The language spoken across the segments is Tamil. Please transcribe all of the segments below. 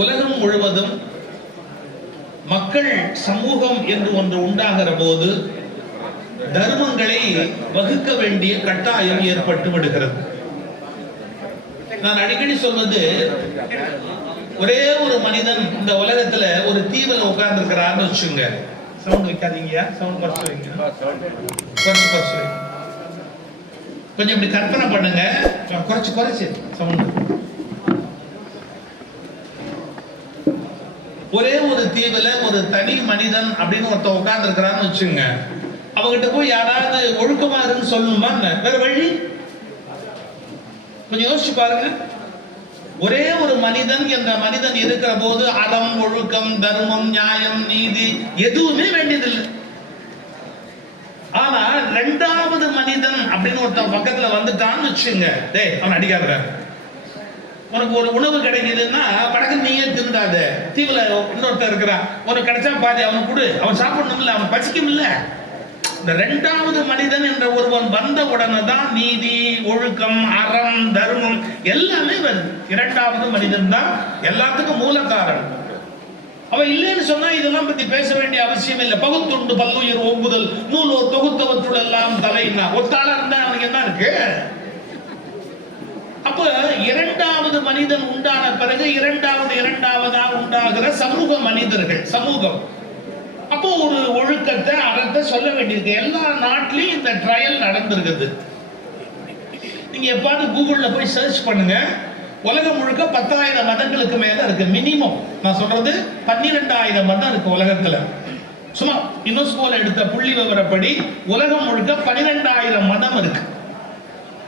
உலகம் முழுவதும் மக்கள் சமூகம் என்று ஒன்று உண்டாகிற போது தர்மங்களை வகுக்க வேண்டிய கட்டாயம் ஏற்பட்டு விடுகிறது. நான் அடிக்கடி சொல்வது, ஒரே ஒரு மனிதன் இந்த உலகத்துல ஒரு தீவில் உட்கார்ந்து இருக்கிறான்னு வச்சுங்க. சவுண்ட் வைக்காதீங்க, சவுண்ட் குறைச்சு வைங்க, குறைச்சு வைங்க. கொஞ்சம் இப்படி கற்பனை பண்ணுங்க, குறைச்சு சவுண்ட். ஒரே ஒரு தீவுல ஒரு தனி மனிதன் அப்படின்னு ஒருத்தன் உட்கார்ந்து இருக்கிறான்னு வச்சுங்க. அவங்கிட்ட போய் யாராவது ஒழுக்கமா இருக்குன்னு சொல்லணுமா? வேற வழி? கொஞ்சம் யோசிச்சு பாருங்க. ஒரே ஒரு மனிதன் என்ற மனிதன் இருக்கிற போது அறம், ஒழுக்கம், தர்மம், நியாயம், நீதி எதுவுமே வேண்டியதில்லை. ஆனா ரெண்டாவது மனிதன் அப்படின்னு ஒருத்தன் பக்கத்துல வந்துட்டான்னு வச்சுங்க, டேய் அவன் அடிக்காத, உனக்கு ஒரு உணவு கிடைக்குதுன்னா படகு நீயே திண்டாத. தீவுல இன்னொருத்தர் இருக்கிறான், உனக்கு கிடைச்சா பாதி அவனுக்கு கொடு, அவன் சாப்பிடணும் இல்ல, அவன் பசிக்கும் இல்ல. இந்த இரண்டாவது மனிதன் என்ற ஒருவன் வந்த உடனே தான் நீதி, ஒழுக்கம், அறம், தர்மம் எல்லாமே வருது. இரண்டாவது மனிதன் தான் எல்லாத்துக்கும் மூல காரணம். அவன் இல்லைன்னு சொன்னா இதெல்லாம் பத்தி பேச வேண்டிய அவசியம் இல்லை. பகுத்துண்டு பல்லுயிர் ஓம்புதல் நூலோர் தொகுத்தவற்றுள் எல்லாம் தலைன்னா ஒத்தாளா இருந்தா அவனுக்கு என்ன இருக்கு? அப்ப இரண்டாவது மனிதன் உண்டான பிறகு இரண்டாவதா உண்டாகிற சமூக மனிதர்கள், சமூகம். அப்போ ஒரு ஒழுக்கத்தை, அறத்தை சொல்ல வேண்டியிருக்கு. எல்லா நாட்டிலையும் இந்த ட்ரையல் நடந்திருக்குது. நீங்க எப்பாவது கூகுள்ல போய் சர்ச் பண்ணுங்க, உலகம் முழுக்க 10,000 மதங்களுக்கு மேல இருக்கு. மினிமம் நான் சொல்றது 12,000 மதம் இருக்கு உலகத்துல. சும்மா யுனெஸ்கோல எடுத்த புள்ளி விவரப்படி உலகம் முழுக்க 12,000 மதம் இருக்கு.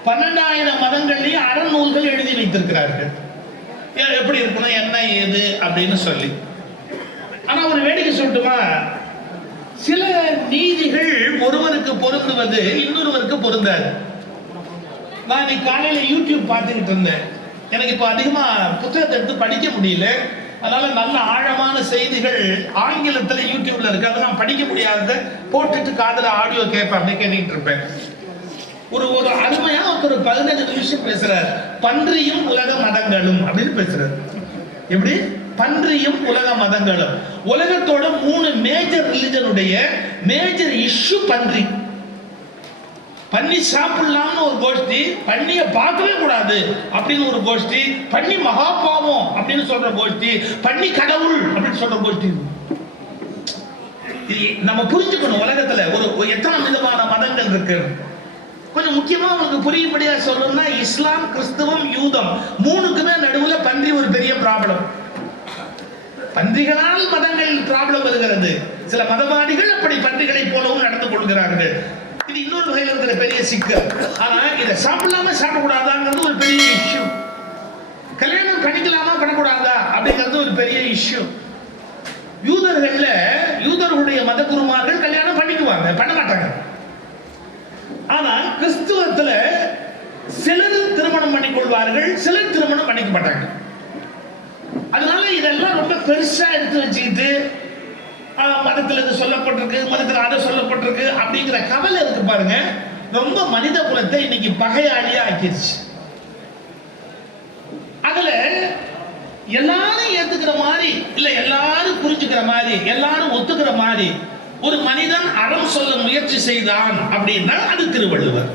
12,000 மதங்கள்லயும் அறநூல்கள் எழுதி வைத்திருக்கிறார்கள், எப்படி இருக்கணும், என்ன ஏது அப்படின்னு சொல்லி. ஆனா ஒரு வேடிக்கை சொல்லட்டுமா, சில நீதிகள் ஒருவருக்கு பொருந்துவது இன்னொருவருக்கு பொருந்தாது. நான் இன்னைக்கு காலையில யூடியூப் பார்த்துக்கிட்டு இருந்தேன். எனக்கு இப்போ அதிகமா புத்தகத்தை எடுத்து படிக்க முடியல, அதனால நல்ல ஆழமான செய்திகள் ஆங்கிலத்தில் யூடியூப்ல இருக்கு, அதெல்லாம் படிக்க முடியாத போட்டுட்டு காதுல ஆடியோ கேட்பேன், அப்படியே கேட்டுக்கிட்டு இருப்பேன். ஒரு அருமையா ஒரு 15 நிமிஷம் பேசுறாரு. பன்றியும் உலக மதங்களும் அப்படின்னு பேசுறாரு. எப்படி? பன்றியும் உலக மதங்களும். உலகத்தோட 3 மேஜர் ரிலிஜனுடைய மேஜர் இஷ்யூ பன்றி. பன்னி சாப்பிடலாம்னு ஒரு கோஷ்டி, பன்னிய பார்க்கவே கூடாது அப்படின்னு ஒரு கோஷ்டி, பன்னி மகாபாவம் அப்படின்னு சொல்ற கோஷ்டி, பன்னி கடவுள் அப்படின்னு சொல்ற கோஷ்டி. நம்ம புரிஞ்சுக்கணும், உலகத்துல ஒரு எத்தனை விதமான மதங்கள் இருக்கு. கொஞ்சம் முக்கியமா உங்களுக்கு புரியும்படியா சொல்லணும்னா, இஸ்லாம், கிறிஸ்தவம், யூதம் 3க்குமே நடுவுல பன்றி ஒரு பெரிய ப்ராப்ளம். பன்றிகளால் மதங்களில் ப்ராப்ளம் வருகிறது. சில மதவாதிகள் அப்படி பன்றிகளை போலவும் நடந்து கொள்கிறார்கள். இது இன்னொரு வகையில் இருக்கிற பெரிய சிக்கல். ஆனா இதை சாப்பிடலாமா சாப்பிடக்கூடாதாங்கிறது ஒரு பெரிய இஷ்யூ. கல்யாணம் பண்ணிக்கலாமா பண்ணக்கூடாதா அப்படிங்கிறது ஒரு பெரிய இஷ்யூ. யூதர்களுடைய மத குருமார்கள் கல்யாணம் பண்ணிக்குவாங்க, பண்ண மாட்டாங்க. ஆனா கிறிஸ்துவத்துல சிலர் திருமணம் பண்ணிக்கொள்வார்கள், சிலர் திருமணம் பண்ணிக்க மாட்டாங்க. அதனால இதெல்லாம் ரொம்ப பெருசா எடுத்து வச்சுக்கிட்டு மதத்துல இது சொல்லப்பட்டிருக்கு, மதத்துல அதை சொல்லப்பட்டிருக்கு அப்படிங்கிற கவலை இருக்கு பாருங்க, ரொம்ப மனித குலத்தை இன்னைக்கு பகையாளியா ஆக்கிடுச்சு. அதுல எல்லாரும் ஏத்துக்கிற மாதிரி இல்ல, எல்லாரும் புரிஞ்சுக்கிற மாதிரி, எல்லாரும் ஒத்துக்கிற மாதிரி ஒரு மனிதன் அறம் சொல்ல முயற்சி செய்தான் அப்படின்னா அது திருவள்ளுவர்.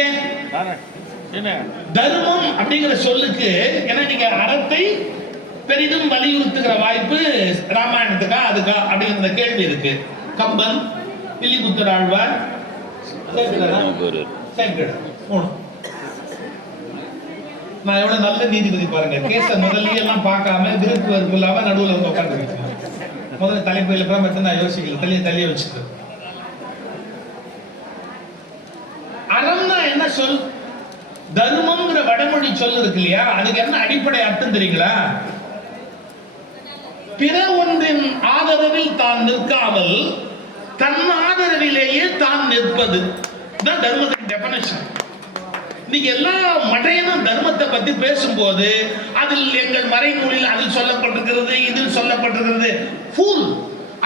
ஏன் தர்மம் அப்படிங்கிற சொல்லுக்கு, ஏன்னா நீங்க அறத்தை பெரிதும் வலியுறுத்துகிற வாய்ப்பு ராமாயணத்துக்கா அதுக்கா அப்படிங்கிற கேள்வி இருக்கு. கம்பன், பில்லிபுத்தர் ஆழ்வார், நான் எவ்வளவு நல்ல நீதிபதி பாருங்க, கேச முதல்ல எல்லாம் பார்க்காம விருப்பு இல்லாம நடுவுல வந்து உட்கார்ந்து முதல்ல தலைப்பையில கூட நான் யோசிக்கல, தள்ளிய வச்சுக்க. அறம்னா என்ன சொல்? தர்மம்ங்கிற வடமொழி சொல் இருக்கு இல்லையா, அதுக்கு என்ன அடிப்படை அர்த்தம் தெரியுங்களா? பிற ஒன்றின் ஆதரவில் தான் நிற்காமல் தன் ஆதரவிலேயே தான் நிற்பது தான் தர்மத்தின் டெஃபினிஷன். நீங்க எல்லா மடையனும் தர்மத்தை பத்தி பேசும்போது அதில் எங்கள் மறைநூலில் அதில் சொல்லப்பட்டிருக்கிறது, இதில் சொல்லப்பட்டிருக்கிறது. ஃபூல்.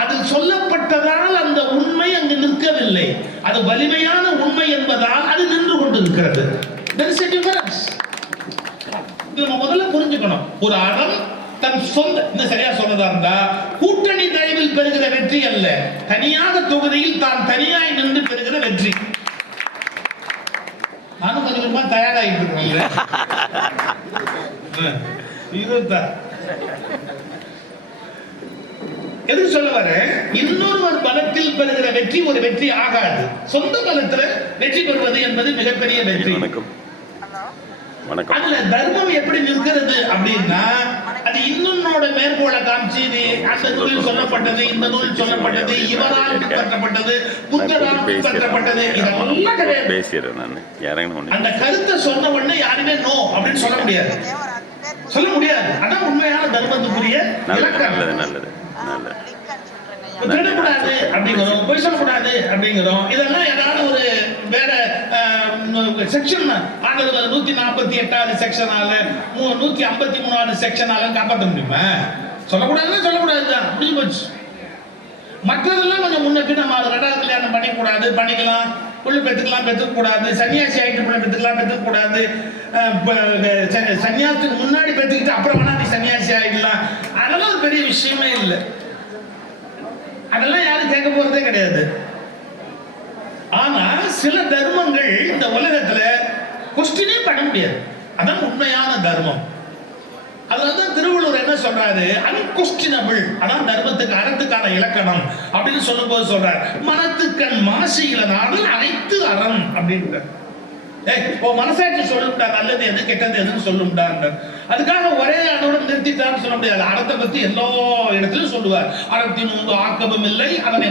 அதில் சொல்லப்பட்டதால் அந்த உண்மை அங்கு நிற்கவில்லை, அது வலிமையான உண்மை என்பதால் அது நின்று கொண்டிருக்கிறது. There is a difference. இது நம்ம முதல்ல புரிஞ்சுக்கணும். ஒரு அறம் தன் சொந்த, இந்த சரியா சொல்றதா இருந்தா, கூட்டணி தயவில் பெறுகிற வெற்றி அல்ல, தனியாக தொகுதியில் தான் தனியாய் நின்று பெறுகிற வெற்றி. நானும் கொஞ்சமா தயாராகிட்டு இருக்கேன். எதுக்கு சொல்ல வர, இன்னொருவர் பலத்தில் பெறுகிற வெற்றி ஒரு வெற்றி ஆகாது. சொந்த பலத்துல வெற்றி பெறுவது என்பது மிகப்பெரிய வெற்றி. அதுல தர்மம் எப்படி நிற்கிறது அப்படின்னா, அது இன்னொன்னோட மேற்கோளை காமிச்சு அந்த நூலில் சொல்லப்பட்டது, இந்த நூலில் சொல்லப்பட்டது, இவரால் பின்பற்றப்பட்டது, புத்தரால் பின்பற்றப்பட்டது, இதெல்லாம் கிடையாது. அந்த கருத்தை சொன்ன உடனே யாருமே நோ அப்படின்னு சொல்ல முடியாது, சொல்ல முடியாது. அதான் உண்மையான தர்மத்துக்குரிய இலக்கணம். நல்லது. திருடக்கூடாது அப்படிங்கிறோம், பொய் சொல்லக்கூடாது அப்படிங்கிறோம். இதெல்லாம் ஏதாவது ஒரு வேற செக்ஷன் ஆனதுல 148வது செக்ஷனால 153வது செக்ஷனால காப்பாற்ற முடியுமா? சொல்லக்கூடாதுன்னா சொல்லக்கூடாதுதான், முடிஞ்சு போச்சு. மற்றதெல்லாம் கொஞ்சம் முன்ன நம்ம அது 2வது கல்யாணம் பண்ணிக்கூடாது, பண்ணிக்கலாம், புள்ள பெற்றுக்கலாம், பெற்றுக்கூடாது, சன்னியாசி ஆகிட்டு புள்ள பெற்றுக்கலாம், பெற்றுக்கூடாது, சன்னியாசத்துக்கு முன்னாடி பெற்றுக்கிட்டு அப்புறம் வேணா நீ சன்னியாசி ஆகிடலாம், அதெல்லாம் ஒரு பெரிய விஷயமே இல்லை. அதெல்லாம் யாரும் கேட்க போறதே கிடையாது. ஆனா சில தர்மங்கள் இந்த உலகத்துல கொஸ்டினே பண்ண முடியாது, அதான் உண்மையான தர்மம். அதனாலதான் திருவள்ளுவர் என்ன சொல்றாரு, அன்கொஸ்டினபிள், அதான் தர்மத்துக்கு அறத்துக்கான இலக்கணம் அப்படின்னு சொல்லும் போது சொல்றாரு, மனத்துக்கண் மாசு இலனாலும் அனைத்து அறம் அப்படின்ற. மனசாட்சி சொல்லும்டா, நல்லது எது கெட்டது எதுன்னு சொல்லும்டா. அதுக்காக ஒரே அதோட நிறுத்திட்டான்னு சொல்ல முடியாது. அறத்தை பத்தி எல்லா இடத்திலும் சொல்லுவார். அறத்தின் ஆக்கமும் இல்லை, அதனை